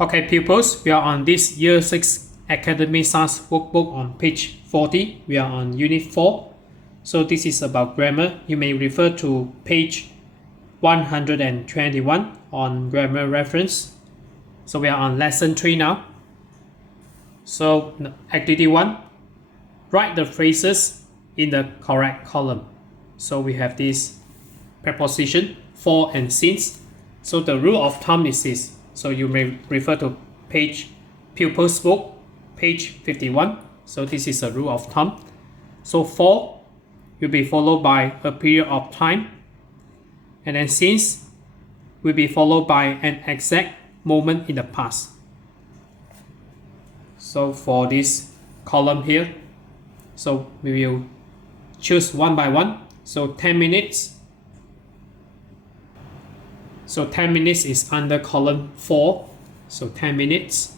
Okay, pupils, we are on this Year 6 Academy Stars Workbook on page 40. We are on Unit 4. So this is about grammar. You may refer to page 121 on grammar reference. So we are on lesson 3 now. So activity 1, write the phrases in the correct column. So we have this preposition, for and since. So the rule of thumb is this. So you may refer to pupils book, page 51. So this is a rule of thumb. So for will be followed by a period of time. And then since will be followed by an exact moment in the past. So for this column here, so we will choose one by one. So 10 minutes. So 10 minutes is under column 4. So 10 minutes.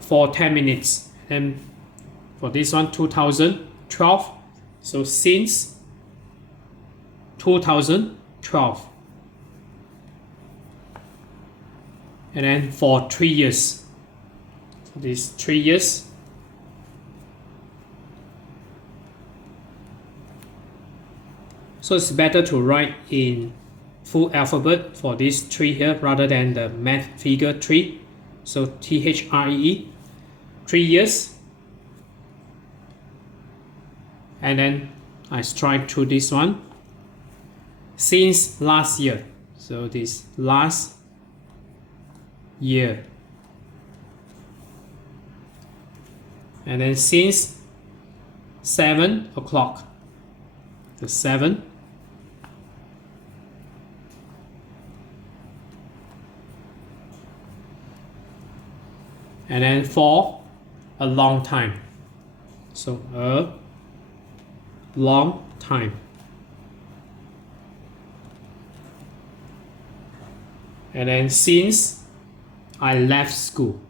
For 10 minutes. And for this one, 2012. So since 2012. And then for 3 years. So this 3 years. So it's better to write in full alphabet for these 3 here rather than the math figure 3. So THREE, 3 years. And then I strike through this one. Since last year. So this last year. And then since 7 o'clock. The 7. And then for a long time. So a long time. And then since I left school.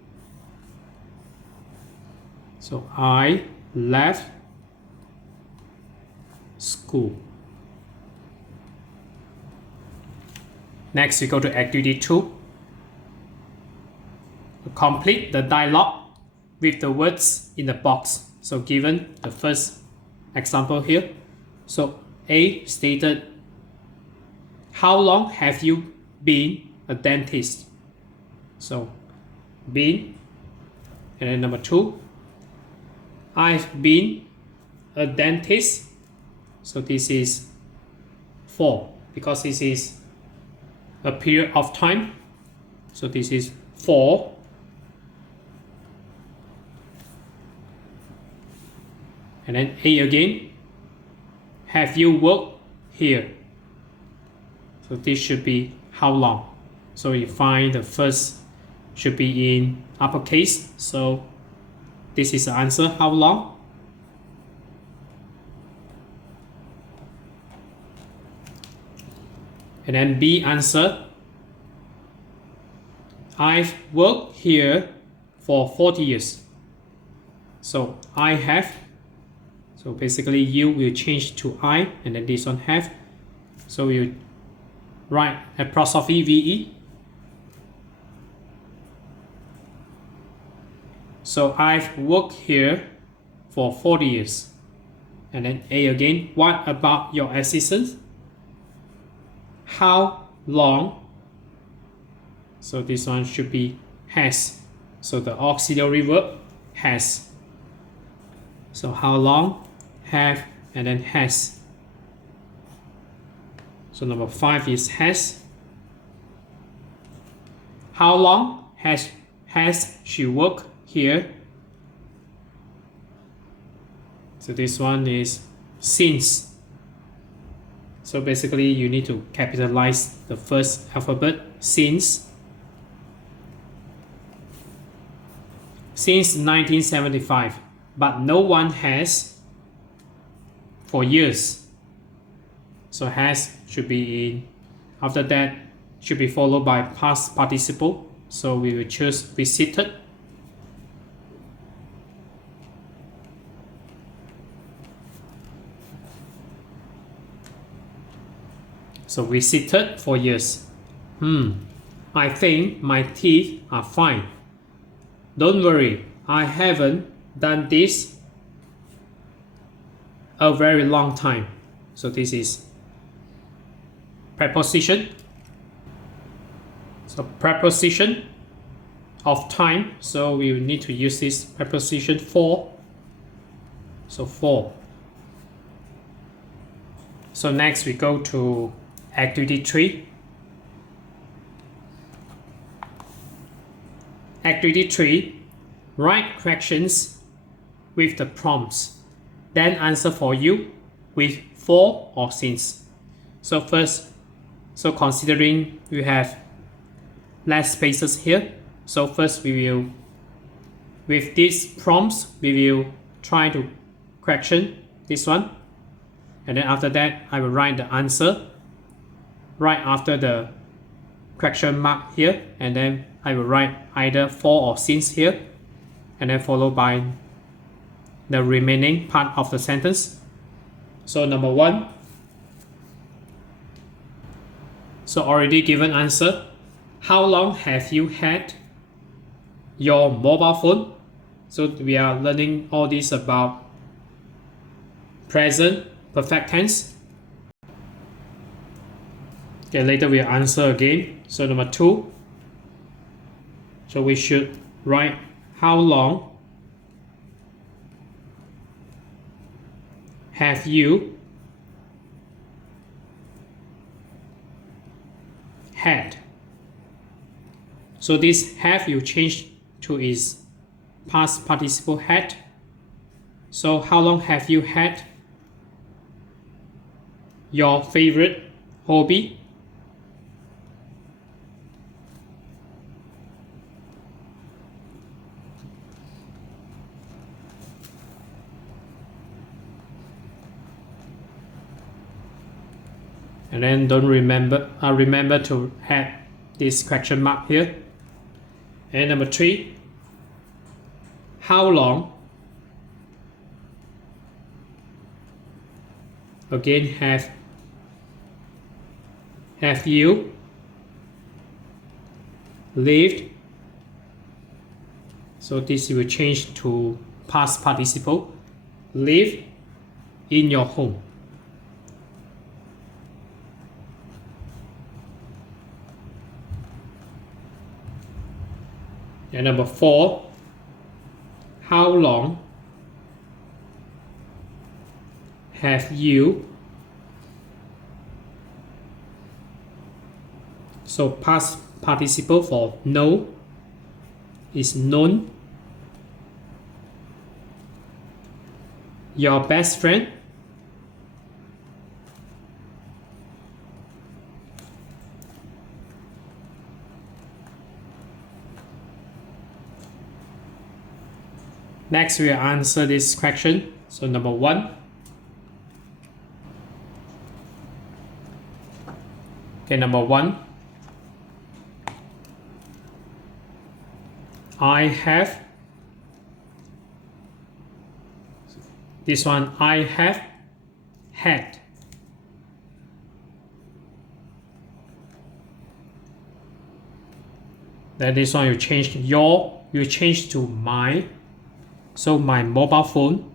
So I left school. Next we go to activity 2. Complete the dialogue with the words in the box. So given the first example here. So A stated, how long have you been a dentist? So been. And then number 2, I've been a dentist. So this is for, because this is a period of time. So this is for. And then A again, have you worked here? So this should be how long. So you find the first should be in uppercase. So this is the answer, how long. And then B answer, I've worked here for 40 years. So I have. So basically you will change to I, and then this one have. So you write apostrophe VE. So I've worked here for 40 years. And then A again, what about your assistant? How long? So this one should be has. So the auxiliary verb has. So how long? Have, and then has. So number 5 is has. How long has she worked here? So this one is since. So basically you need to capitalize the first alphabet, since. Since 1975, but no one has for years. So has should be in, after that should be followed by past participle. So we will choose visited. So visited for years. I think my teeth are fine. Don't worry, I haven't done this a very long time. So this is preposition. So preposition of time. So we need to use this preposition for. So for. So next we go to activity 3. Activity 3, write questions with the prompts, then answer for you with for or since. So first, so considering we have less spaces here, so first we will, with these prompts, we will try to question this one, and then after that I will write the answer right after the question mark here, and then I will write either for or since here, and then followed by the remaining part of the sentence. So number 1, so already given answer. How long have you had your mobile phone? So we are learning all this about present perfect tense. Okay, later we'll answer again. So number 2, so we should write how long have you had. So this have you change to is past participle had. So how long have you had your favorite hobby? And then don't remember to add this question mark here. And number 3, how long again have you lived? So this will change to past participle, live in your home. And number 4, how long have you, so past participle for know is known your best friend? Next, we'll answer this question. So number 1. Okay, number 1. I have. This one, I have had. Then this one, you change to my. So my mobile phone.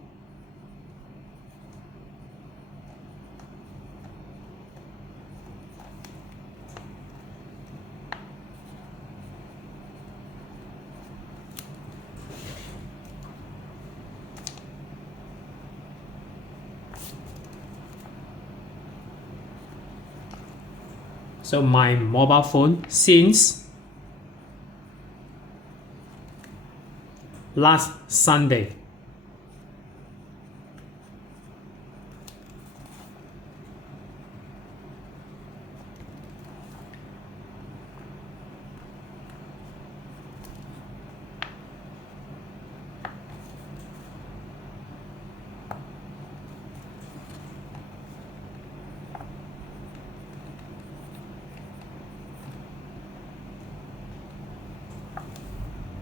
So my mobile phone since last Sunday.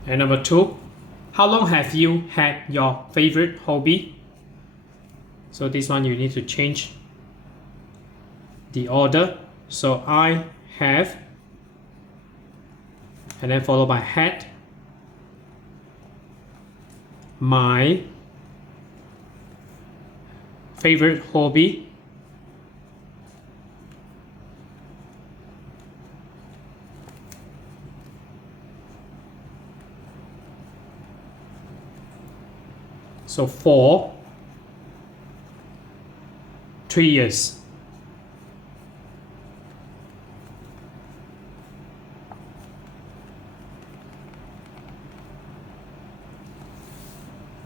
And number 2, how long have you had your favorite hobby? So this one you need to change the order. So I have, and then followed by had, my favorite hobby, so for 3 years.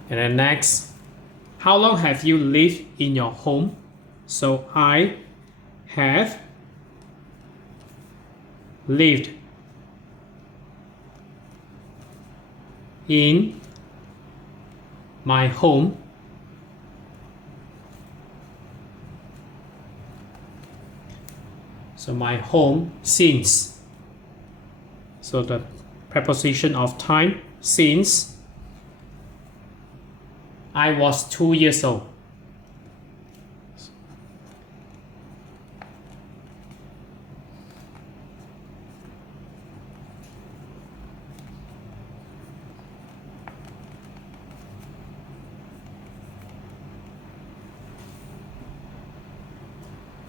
And then next, how long have you lived in your home? So I have lived in my home so my home since, so the preposition of time, since I was 2 years old.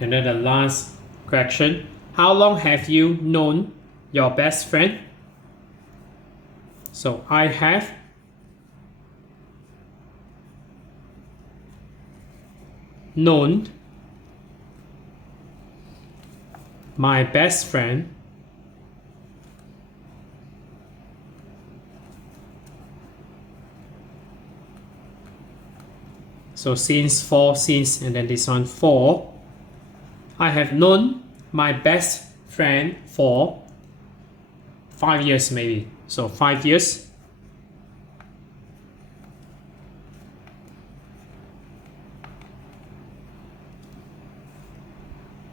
And then the last question, how long have you known your best friend? So I have known my best friend so since, for, since, and then this one for. I have known my best friend for 5 years maybe, so 5 years.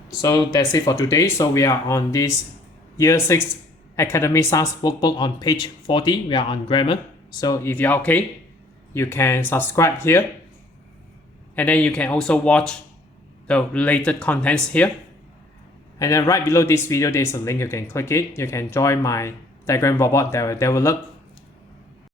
So that's it for today. So we are on this Year 6 Academy Stars Workbook on page 40. We are on grammar. So if you're okay, you can subscribe here. And then you can also watch the related contents here. And then right below this video, there's a link. You can click it. You can join my Telegram robot that will develop